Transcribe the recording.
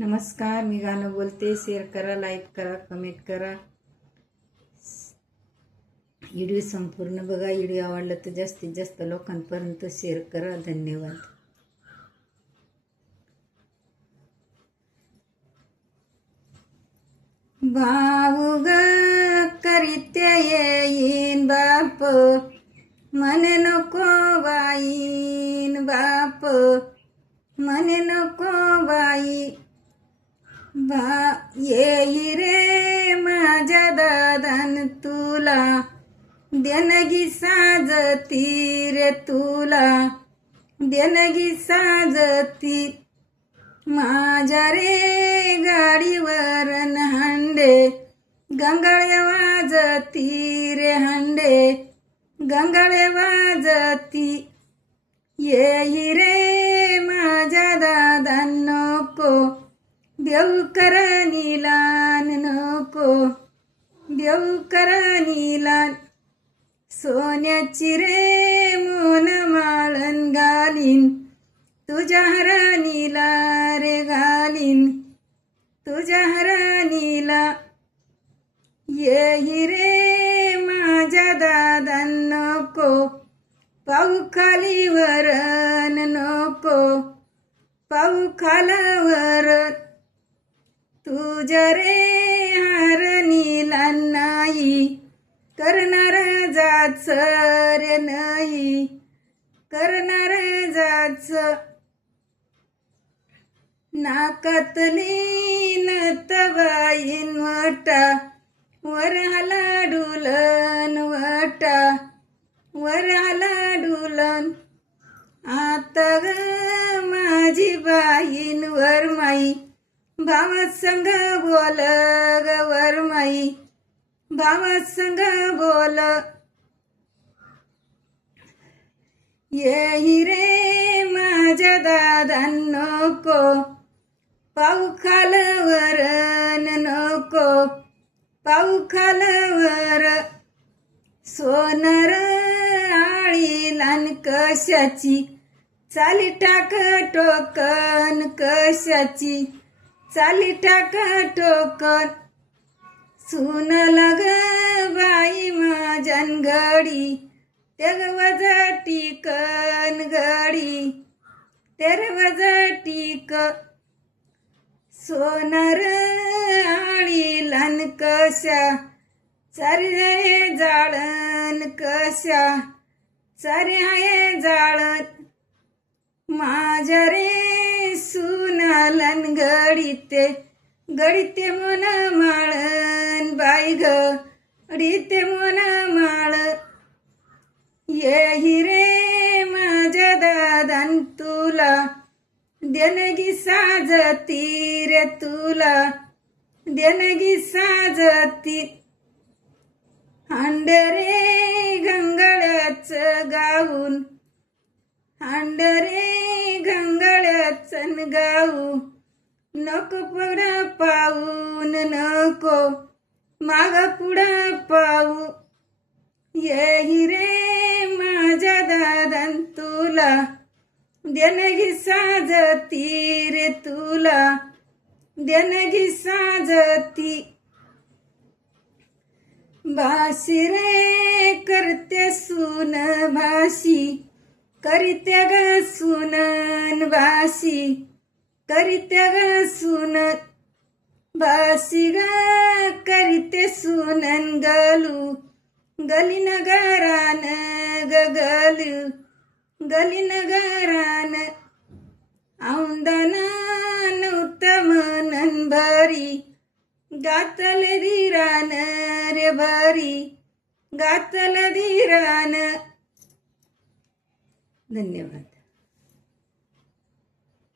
नमस्कार, मी गाणं बोलते. शेअर करा, लाईक करा, कमेंट करा. व्हिडिओ संपूर्ण बघा. व्हिडिओ आवडला तर जास्तीत जास्त लोकांपर्यंत शेअर करा. धन्यवाद. भाऊ ग करीते येईन बाप, म्हणे नको बाईन बाप, म्हणे नको बाई. येई रे माझ्या दादान तुला, देणगी साजती रे तुला, देणगी साजती. माझ्या रे गाडीवर हंडे, गंगाळे वाजती रे हंडे, गंगाळे वाजती. येई रे माझ्या दादा नको, देऊ करनीलान नको, देऊ करनीलान. सोन्याची रे मोन माळन घालीन, तुझ्या हरणीला रे घालीन, तुझ्या हरणीला. येई रे माझ्या दादा नको, पाऊ खाली वरण नको, पाऊ खालावर. तुझ्या रे हरणीला नाही, करणार जाच रे नाही, करणार जाच. नाकातली नतबाईन वटा, वर हाला डुलन वटा, वर हाला डुलन. आता ग माझी बाईन वरमाई, भावासंग बोल ग वरमाई, भावासंग बोल. येई रे माझ्या दादा नको, पाऊ खालवरन नको, पाऊ खालवर. सोनर आळीलान कशाची, चाली टाक टोकन कशाची, चाली टाक टोकन. सुनला ग बाई माझ्यान घडी, तेग वजा टिकन घडी, तेर वजा टिक. सोनार आळीलान कशा, चार्याये जाळन कशा, चार्याये जाळन. माझ्या रे सुनालन घडीते, गडीते मन माळन बाई ग, गडीते मन माळ. येई रे माझ्या दादान तुला, देणगी साजती रे तुला, देणगी साजती. हांडरे गंगाळ्याच गाऊन, हांडरे गंगाळ्याच गाऊ. नको पुढं पाऊन नको, माग पुढं पाऊ. येई रे माझ्या दादान तुला, देणगी साजती रे तुला, देणगी साजती. भाशी रे करते सून भाशी, करीत्या ग सुनन भाशी, करीत्या ग सुनन. भाशी ग करीते सुनन गलू, गलीन घरान ग गलू, गलीन घरान. औंदाना नव्हतं मनन भरी, गातल धीरान रे भरी, गातल धीरान. धन्यवाद.